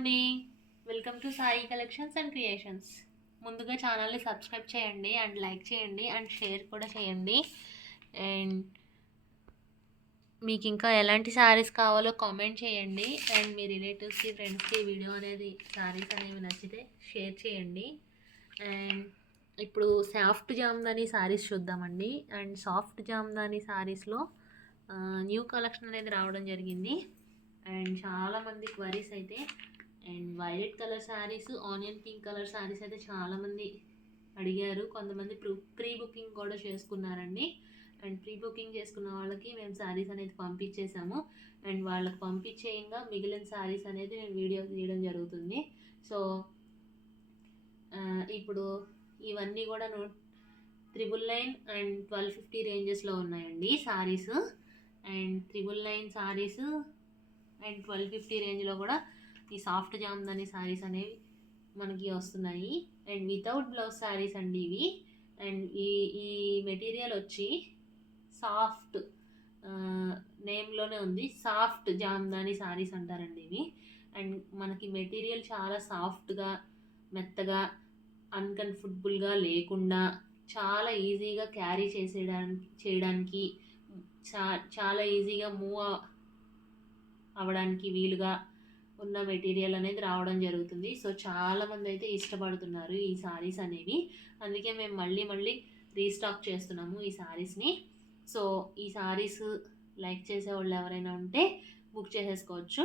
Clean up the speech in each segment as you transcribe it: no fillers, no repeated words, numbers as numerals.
అండి. Welcome to Sai collections and creations. ముందుగా ఛానల్ని సబ్స్క్రైబ్ చేయండి అండ్ లైక్ చేయండి అండ్ షేర్ కూడా చేయండి. అండ్ మీకు ఇంకా ఎలాంటి శారీస్ కావాలో కామెంట్ చేయండి. అండ్ మీ రిలేటివ్స్కి ఫ్రెండ్స్కి వీడియో అనేది శారీస్ అనేవి నచ్చితే షేర్ చేయండి. అండ్ ఇప్పుడు సాఫ్ట్ జామ్దాని శారీస్ చూద్దామండి. అండ్ సాఫ్ట్ జామ్దాని శారీస్లో న్యూ కలెక్షన్ అనేది రావడం జరిగింది. అండ్ చాలామంది క్వరీస్ అయితే and violet colour saris, onion pink colour saris అయితే చాలామంది అడిగారు. కొంతమంది ప్రీ బుకింగ్ కూడా చేసుకున్నారండి. అండ్ ప్రీ బుకింగ్ చేసుకున్న వాళ్ళకి మేము శారీస్ అనేది పంపించేసాము. అండ్ వాళ్ళకి పంపించేయంగా మిగిలిన శారీస్ అనేది నేను వీడియో తీయడం జరుగుతుంది. సో ఇప్పుడు ఇవన్నీ కూడా 999 అండ్ 1250 రేంజెస్లో ఉన్నాయండి శారీస్. అండ్ 999 శారీస్ అండ్ 1250 రేంజ్లో కూడా ఈ సాఫ్ట్ జామ్దాని శారీస్ అనేవి మనకి వస్తున్నాయి. అండ్ వితౌట్ బ్లౌజ్ శారీస్ అండి ఇవి. అండ్ ఈ మెటీరియల్ వచ్చి సాఫ్ట్ నేమ్లోనే ఉంది, సాఫ్ట్ జామ్దాని శారీస్ అంటారండి ఇవి. అండ్ మనకి మెటీరియల్ చాలా సాఫ్ట్గా, మెత్తగా, అన్కంఫర్టబుల్గా లేకుండా చాలా ఈజీగా క్యారీ చేయడానికి చాలా ఈజీగా మూవ్ అవ్వడానికి వీలుగా ఉన్న మెటీరియల్ అనేది రావడం జరుగుతుంది. సో చాలామంది అయితే ఇష్టపడుతున్నారు ఈ శారీస్ అనేవి. అందుకే మేము మళ్ళీ రీస్టాక్ చేస్తున్నాము ఈ శారీస్ని. సో ఈ శారీస్ లైక్ చేసే వాళ్ళు ఎవరైనా ఉంటే బుక్ చేసేసుకోవచ్చు.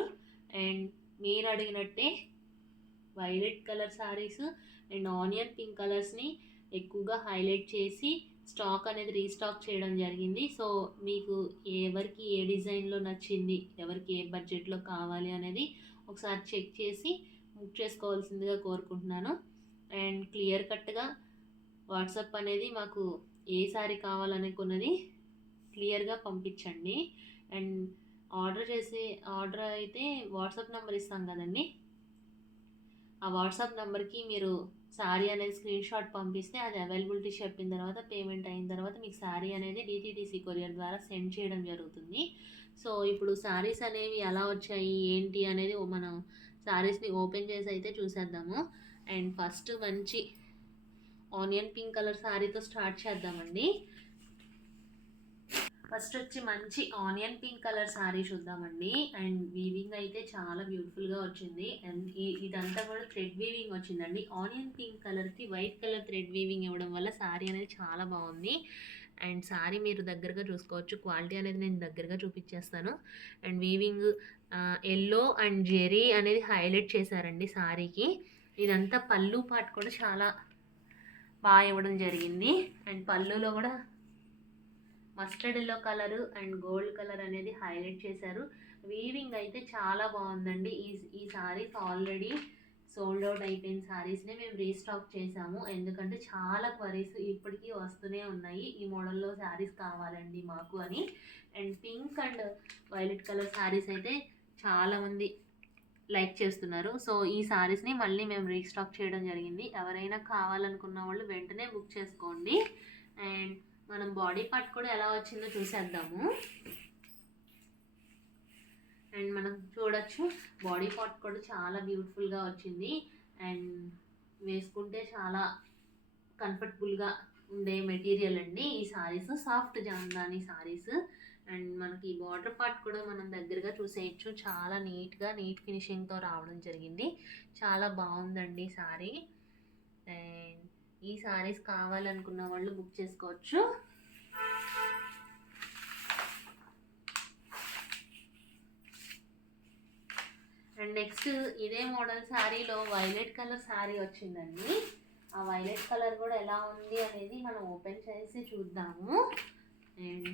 అండ్ మీరు అడిగినట్టే violet colour saris and onion pink కలర్స్ని ఎక్కువగా హైలైట్ చేసి స్టాక్ అనేది రీస్టాక్ చేయడం జరిగింది. సో మీకు ఎవరికి ఏ డిజైన్లో నచ్చింది, ఎవరికి ఏ బడ్జెట్లో కావాలి అనేది ఒకసారి చెక్ చేసి బుక్ చేసుకోవాల్సిందిగా కోరుకుంటున్నాను. అండ్ క్లియర్ కట్గా వాట్సాప్ అనేది మాకు ఏ సారీ కావాలనుకున్నది క్లియర్గా పంపించండి. అండ్ ఆర్డర్ అయితే వాట్సాప్ నెంబర్ ఇస్తాం కదండి, ఆ వాట్సాప్ నెంబర్కి మీరు శారీ అనేది స్క్రీన్ షాట్ పంపిస్తే అది అవైలబిలిటీ చెప్పిన తర్వాత పేమెంట్ అయిన తర్వాత మీకు శారీ అనేది డిటీడీసీ కొరియర్ ద్వారా సెండ్ చేయడం జరుగుతుంది. సో ఇప్పుడు శారీస్ అనేవి ఎలా వచ్చాయి ఏంటి అనేది మనం శారీస్ని ఓపెన్ చేసి అయితే చూసేద్దాము. అండ్ ఫస్ట్ మంచి ఆనియన్ పింక్ కలర్ శారీతో స్టార్ట్ చేద్దామండి. ఫస్ట్ వచ్చి మంచి ఆనియన్ పింక్ కలర్ శారీ చూద్దామండి. అండ్ వీవింగ్ అయితే చాలా బ్యూటిఫుల్గా వచ్చింది. అండ్ ఇదంతా కూడా థ్రెడ్ వీవింగ్ వచ్చిందండి. ఆనియన్ పింక్ కలర్కి వైట్ కలర్ థ్రెడ్ వీవింగ్ ఇవ్వడం వల్ల శారీ అనేది చాలా బాగుంది. అండ్ శారీ మీరు దగ్గరగా చూసుకోవచ్చు, క్వాలిటీ అనేది నేను దగ్గరగా చూపించేస్తాను. And weaving yellow and zari అనేది హైలైట్ చేశారండి శారీకి. ఇదంతా పళ్ళు పార్ట్ కూడా చాలా బాగా ఇవ్వడం జరిగింది. అండ్ పళ్ళులో కూడా mustard yellow colour and gold colour అనేది హైలైట్ చేశారు. వీవింగ్ అయితే చాలా బాగుందండి. ఈ శారీస్ ఆల్రెడీ సోల్డ్ అవుట్ అయిపోయిన శారీస్నే మేము రీస్టాక్ చేసాము. ఎందుకంటే చాలా క్వరీస్ ఇప్పటికీ వస్తూనే ఉన్నాయి, ఈ మోడల్లో శారీస్ కావాలండి మాకు అని. And pink and violet colour saris అయితే చాలామంది లైక్ చేస్తున్నారు. సో ఈ శారీస్ని మళ్ళీ మేము రీస్టాక్ చేయడం జరిగింది. ఎవరైనా కావాలనుకున్న వాళ్ళు వెంటనే బుక్ చేసుకోండి. అండ్ మనం బాడీ పార్ట్ కూడా ఎలా వచ్చిందో చూసేద్దాము. అండ్ మనం చూడొచ్చు బాడీ పార్ట్ కూడా చాలా బ్యూటిఫుల్గా వచ్చింది. అండ్ వేసుకుంటే చాలా కంఫర్టబుల్గా ఉండే మెటీరియల్ అండి ఈ శారీస్, సాఫ్ట్ జామ్దాని శారీస్. అండ్ మనకి బార్డర్ పార్ట్ కూడా మనం దగ్గరగా చూసేయచ్చు, చాలా నీట్ ఫినిషింగ్తో రావడం జరిగింది. చాలా బాగుందండి శారీ. అండ్ ఈ శారీస్ కావాలనుకున్న వాళ్ళు బుక్ చేసుకోవచ్చు. అండ్ నెక్స్ట్ ఇదే మోడల్ శారీలో వైలెట్ కలర్ శారీ వచ్చిందండి. ఆ వైలెట్ కలర్ కూడా ఎలా ఉంది అనేది మనం ఓపెన్ చేసి చూద్దాము. And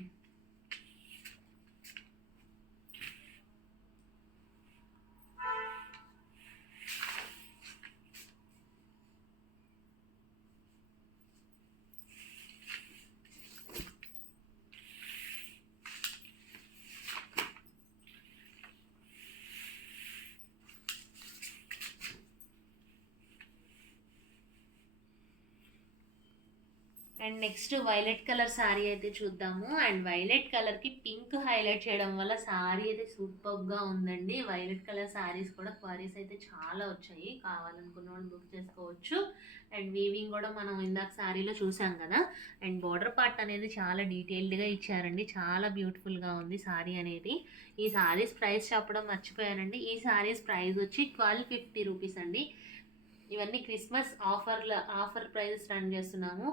and next violet colour sari అయితే చూద్దాము. అండ్ వైలెట్ కలర్కి పింక్ హైలైట్ చేయడం వల్ల శారీ అయితే సూపర్గా ఉందండి. వైలెట్ కలర్ శారీస్ కూడా క్వారీస్ అయితే చాలా వచ్చాయి, కావాలనుకున్న వాళ్ళు బుక్ చేసుకోవచ్చు. అండ్ వీవింగ్ కూడా మనం ఇందాక శారీలో చూసాం కదా. అండ్ బార్డర్ పార్ట్ అనేది చాలా డీటెయిల్డ్గా ఇచ్చారండి, చాలా బ్యూటిఫుల్గా ఉంది శారీ అనేది. ఈ శారీస్ ప్రైస్ చెప్పడం మర్చిపోయానండి. ఈ శారీస్ ప్రైస్ వచ్చి 1250 రూపీస్ అండి. ఇవన్నీ క్రిస్మస్ ఆఫర్ ప్రైజెస్ రన్ చేస్తున్నాము.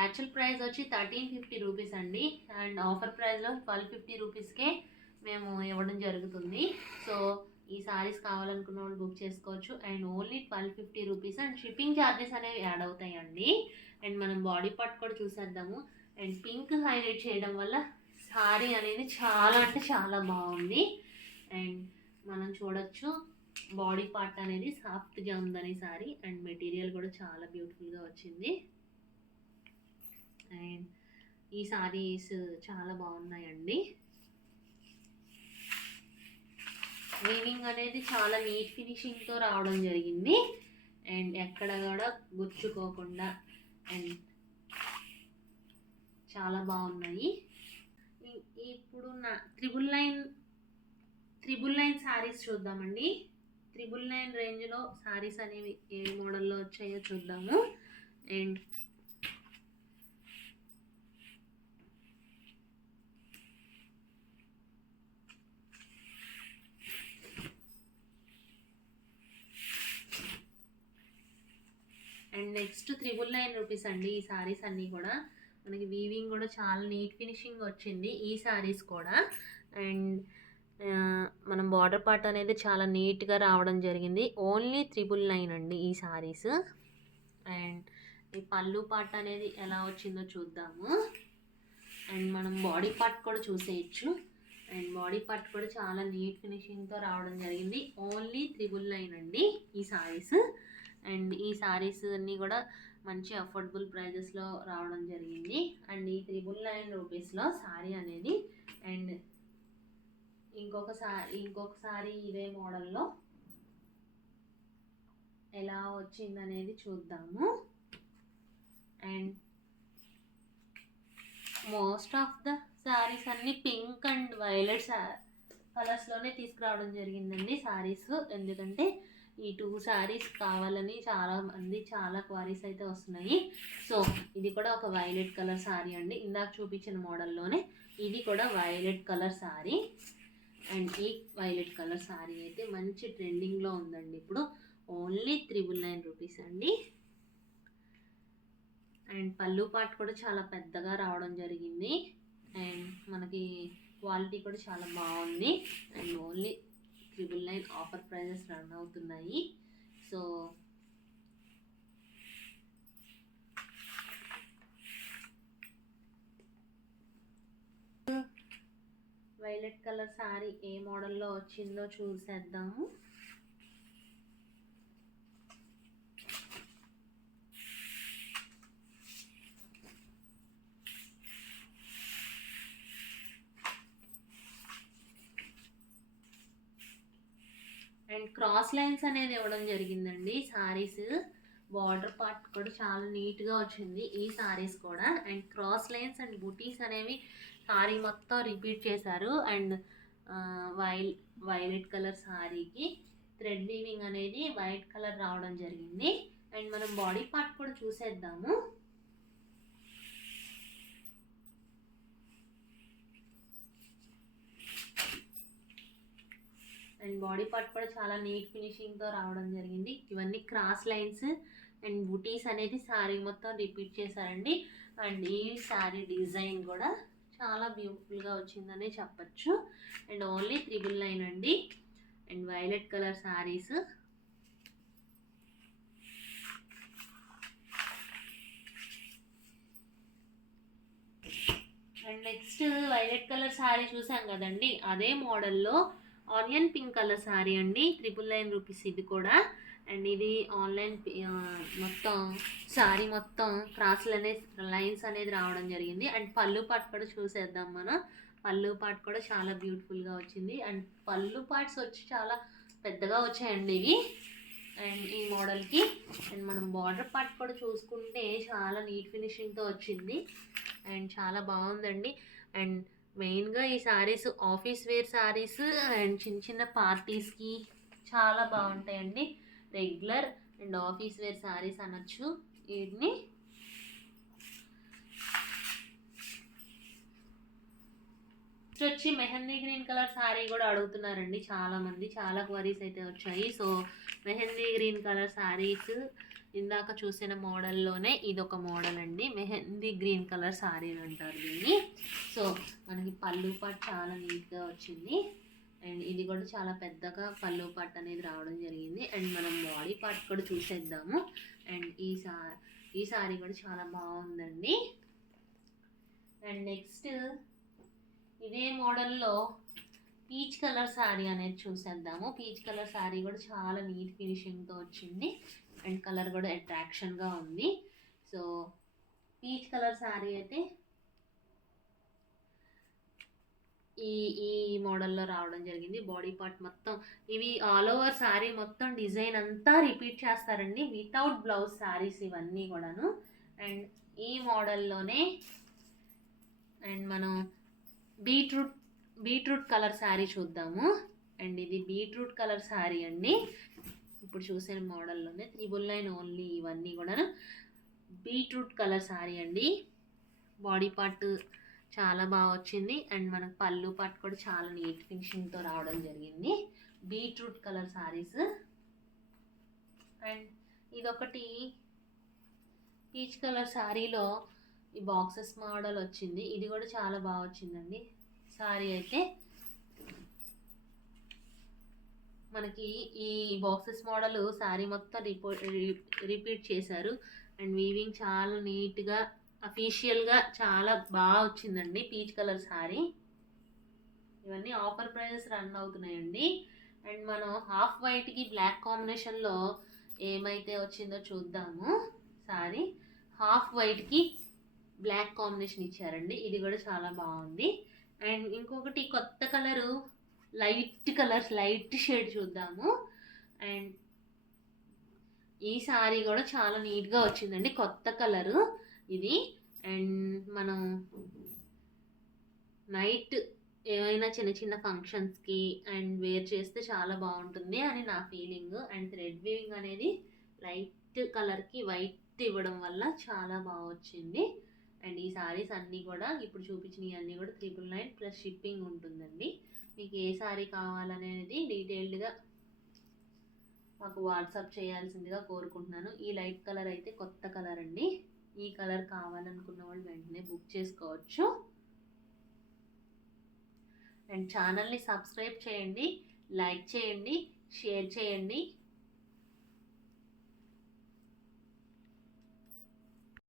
యాక్చువల్ ప్రైస్ వచ్చి 1350 రూపీస్ అండి. అండ్ ఆఫర్ ప్రైస్లో 1250 రూపీస్కే మేము ఇవ్వడం జరుగుతుంది. సో ఈ సారీస్ కావాలనుకున్న వాళ్ళు బుక్ చేసుకోవచ్చు. And only 1250 rupees. And shipping charges అనేవి యాడ్ అవుతాయండి. అండ్ మనం బాడీ పార్ట్ కూడా చూసేద్దాము. అండ్ పింక్ హైలైట్ చేయడం వల్ల సారీ అనేది చాలా అంటే చాలా బాగుంది. అండ్ మనం చూడొచ్చు బాడీ పార్ట్ అనేది సాఫ్ట్గా ఉందని సారీ. అండ్ మెటీరియల్ కూడా చాలా బ్యూటిఫుల్గా వచ్చింది. అండ్ ఈ సారీస్ చాలా బాగున్నాయండి. వీవింగ్ అనేది చాలా నీట్ ఫినిషింగ్తో రావడం జరిగింది. అండ్ ఎక్కడ కూడా గుచ్చుకోకుండా అండ్ చాలా బాగున్నాయి. ఇప్పుడు నా త్రిబుల్ నైన్ శారీస్ చూద్దామండి. 999 రేంజ్లో శారీస్ అనేవి ఏ మోడల్లో వచ్చాయో చూద్దాము. అండ్ నెక్స్ట్ 999 రూపీస్ అండి. ఈ శారీస్ అన్నీ కూడా మనకి వీవింగ్ కూడా చాలా నీట్ ఫినిషింగ్ వచ్చింది ఈ శారీస్ కూడా. అండ్ మనం బార్డర్ పార్ట్ అనేది చాలా నీట్గా రావడం జరిగింది. ఓన్లీ 999 అండి ఈ శారీస్. అండ్ ఈ పళ్ళు పార్ట్ అనేది ఎలా వచ్చిందో చూద్దాము. అండ్ మనం బాడీ పార్ట్ కూడా చూసేయచ్చు. అండ్ బాడీ పార్ట్ కూడా చాలా నీట్ ఫినిషింగ్తో రావడం జరిగింది. ఓన్లీ 999 అండి ఈ శారీస్. అండ్ ఈ శారీస్ అన్నీ కూడా మంచి అఫోర్డబుల్ ప్రైజెస్లో రావడం జరిగింది. అండ్ ఈ 999 రూపీస్లో శారీ అనేది. అండ్ ఇంకొకసారి ఇదే మోడల్లో ఎలా వచ్చిందనేది చూద్దాము. And most of the saris అన్నీ పింక్ అండ్ వైలెట్ కలర్స్లోనే తీసుకురావడం జరిగిందండి శారీస్. ఎందుకంటే ఈ 2 శారీస్ కావాలని చాలా క్వారీస్ అయితే వస్తున్నాయి. సో ఇది కూడా ఒక వైలెట్ కలర్ శారీ అండి. ఇందాక చూపించిన మోడల్లోనే ఇది కూడా వైలెట్ కలర్ శారీ. అండ్ ఈ వైలెట్ కలర్ శారీ అయితే మంచి ట్రెండింగ్లో ఉందండి ఇప్పుడు. ఓన్లీ 999 రూపీస్ అండి. అండ్ పళ్ళు పార్ట్ కూడా చాలా పెద్దగా రావడం జరిగింది. అండ్ మనకి క్వాలిటీ కూడా చాలా బాగుంది. And only 999 offer prices run అవుతున్నాయి. సో వైలెట్ కలర్ శారీ ఏ మోడల్లో వచ్చిందో చూసేద్దాము. అండ్ క్రాస్ లైన్స్ అనేది ఇవ్వడం జరిగిందండి శారీస్. బార్డర్ పార్ట్ కూడా చాలా నీట్గా వచ్చింది ఈ శారీస్ కూడా. అండ్ క్రాస్ లైన్స్ అండ్ బుటీస్ అనేవి శారీ మొత్తం రిపీట్ చేశారు. అండ్ వైలెట్ కలర్ శారీకి థ్రెడ్ వీవింగ్ అనేది వైట్ కలర్ రావడం జరిగింది. అండ్ మనం బాడీ పార్ట్ కూడా చూసేద్దాము. అండ్ బాడీ పార్ట్ కూడా చాలా నీట్ ఫినిషింగ్తో రావడం జరిగింది. ఇవన్నీ క్రాస్ లైన్స్ అండ్ బుటీస్ అనేది శారీ మొత్తం రిపీట్ చేశారండి. అండ్ ఈ శారీ డిజైన్ కూడా చాలా బ్యూటిఫుల్గా వచ్చిందనే చెప్పచ్చు. అండ్ ఓన్లీ 999 అండి. And violet colour saris. And next violet colour sari చూసాం కదండి, అదే మోడల్లో ఆనియన్ పింక్ కలర్ శారీ అండి. 999 రూపీస్ ఇది కూడా. అండ్ ఇది ఆన్లైన్ మొత్తం శారీ మొత్తం లైన్స్ అనేది రావడం జరిగింది. అండ్ పళ్ళు పార్ట్ కూడా చూసేద్దాం మనం. పళ్ళు పార్ట్ కూడా చాలా బ్యూటిఫుల్గా వచ్చింది. అండ్ పళ్ళు పార్ట్స్ వచ్చి చాలా పెద్దగా వచ్చాయండి ఇవి. అండ్ ఈ మోడల్కి అండ్ మనం బార్డర్ పార్ట్ కూడా చూసుకుంటే చాలా నీట్ ఫినిషింగ్తో వచ్చింది అండ్ చాలా బాగుందండి. అండ్ మెయిన్గా ఈ sarees office wear sarees and చిన్న చిన్న పార్టీస్కి చాలా బాగుంటాయండి. Regular and office wear sarees అనొచ్చు వీటిని. వచ్చి మెహందీ గ్రీన్ కలర్ శారీ కూడా అడుగుతున్నారండి చాలామంది, చాలా క్వరీస్ అయితే వచ్చాయి. So mehndi green colour saris ఇందాక చూసిన మోడల్లోనే ఇదొక మోడల్ అండి. మెహందీ గ్రీన్ కలర్ శారీ అంటారు దీన్ని. సో మనకి పళ్ళు పాట్ చాలా నీట్గా వచ్చింది అండ్ ఇది కూడా చాలా పెద్దగా పళ్ళు పాట్ అనేది రావడం జరిగింది. అండ్ మనం బాడీ పార్ట్ కూడా చూసేద్దాము. అండ్ ఈ శారీ కూడా చాలా బాగుందండి. అండ్ నెక్స్ట్ ఇదే మోడల్లో పీచ్ కలర్ శారీ అనేది చూసేద్దాము. పీచ్ కలర్ శారీ కూడా చాలా నీట్ ఫినిషింగ్తో వచ్చింది అండ్ కలర్ కూడా అట్రాక్షన్గా ఉంది. సో పీచ్ కలర్ శారీ అయితే ఈ ఈ మోడల్లో రావడం జరిగింది. బాడీ పార్ట్ మొత్తం ఇవి ఆల్ ఓవర్ శారీ మొత్తం డిజైన్ అంతా రిపీట్ చేస్తారండి, వితౌట్ బ్లౌజ్ శారీస్ ఇవన్నీ కూడాను. అండ్ ఈ మోడల్లోనే అండ్ మనం బీట్రూట్ కలర్ శారీ చూద్దాము. అండ్ ఇది బీట్రూట్ కలర్ శారీ అండి. ఇప్పుడు చూసిన మోడల్లోనే 999 ఓన్లీ. ఇవన్నీ కూడా బీట్రూట్ కలర్ శారీ అండి. బాడీ పార్ట్ చాలా బాగా వచ్చింది అండ్ మనకు పళ్ళు పార్ట్ కూడా చాలా నీట్ ఫినిషింగ్తో రావడం జరిగింది. Beetroot colour saris. అండ్ ఇదొకటి పీచ్ కలర్ శారీలో ఈ బాక్సెస్ మోడల్ వచ్చింది. ఇది కూడా చాలా బాగా వచ్చిందండి శారీ అయితే. మనకి ఈ బాక్సెస్ మోడల్ శారీ మొత్తం రిపీట్ చేశారు అండ్ వీవింగ్ చాలా నీట్గా అఫీషియల్గా చాలా బాగా వచ్చిందండి పీచ్ కలర్ శారీ. ఇవన్నీ ఆఫర్ ప్రైజెస్ రన్ అవుతున్నాయండి. అండ్ మనం హాఫ్ వైట్కి బ్లాక్ కాంబినేషన్లో ఏమైతే వచ్చిందో చూద్దాము. శారీ హాఫ్ వైట్కి బ్లాక్ కాంబినేషన్ ఇచ్చారండి. ఇది కూడా చాలా బాగుంది. అండ్ ఇంకొకటి కొత్త కలరు లైట్ షేడ్ చూద్దాము. అండ్ ఈ శారీ కూడా చాలా నీట్గా వచ్చిందండి, కొత్త కలరు ఇది. అండ్ మనం నైట్ ఏమైనా చిన్న చిన్న ఫంక్షన్స్కి అండ్ వేర్ చేస్తే చాలా బాగుంటుంది అని నా ఫీలింగ్. అండ్ థ్రెడ్ వీవింగ్ అనేది లైట్ కలర్కి వైట్ ఇవ్వడం వల్ల చాలా బాగా వచ్చింది. అండ్ ఈ శారీస్ అన్నీ కూడా ఇప్పుడు చూపించినవి అన్నీ కూడా 999 ప్లస్ షిప్పింగ్ ఉంటుందండి. మీకు ఏ శారీ కావాలనేది డీటెయిల్డ్గా మాకు వాట్సాప్ చేయాల్సిందిగా కోరుకుంటున్నాను. ఈ లైట్ కలర్ అయితే కొత్త కలర్ అండి. ఈ కలర్ కావాలనుకున్న వాళ్ళు వెంటనే బుక్ చేసుకోవచ్చు. అండ్ ఛానల్ని సబ్స్క్రైబ్ చేయండి, లైక్ చేయండి, షేర్ చేయండి.